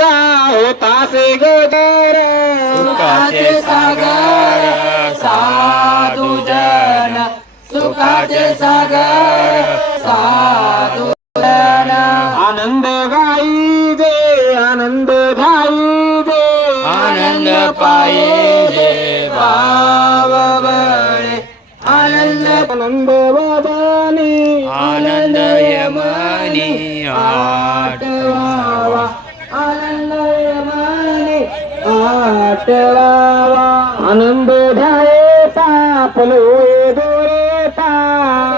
होतासे गोदर. सुखाचे सागर साधू जन. सुखाचे सागर साधू जन. आनंद गाई जे आनंद घाई जे. आनंद पाहिजे भाव बळे आनंद आनंद वदनी आनंद यमनी आठवावा आठवावा आनंद ध्यायता पलोळे दोरेता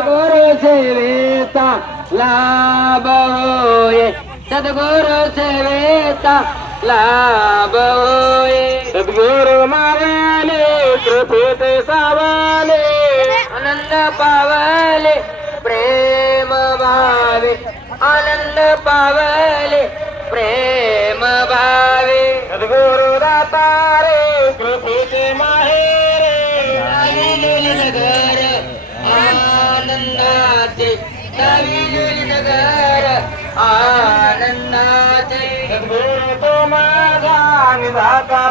गुरु सेवेता लाभ होये. सद्गुरु सेवेता लाभ होये. सद्गुरु मावले कृपेत सावले. आनंद पावले प्रेम भावे. आनंद पावले प्रेम आनंदाचे नवीन नगर आनंदाचे. सद्गुरु तो माझा निधाता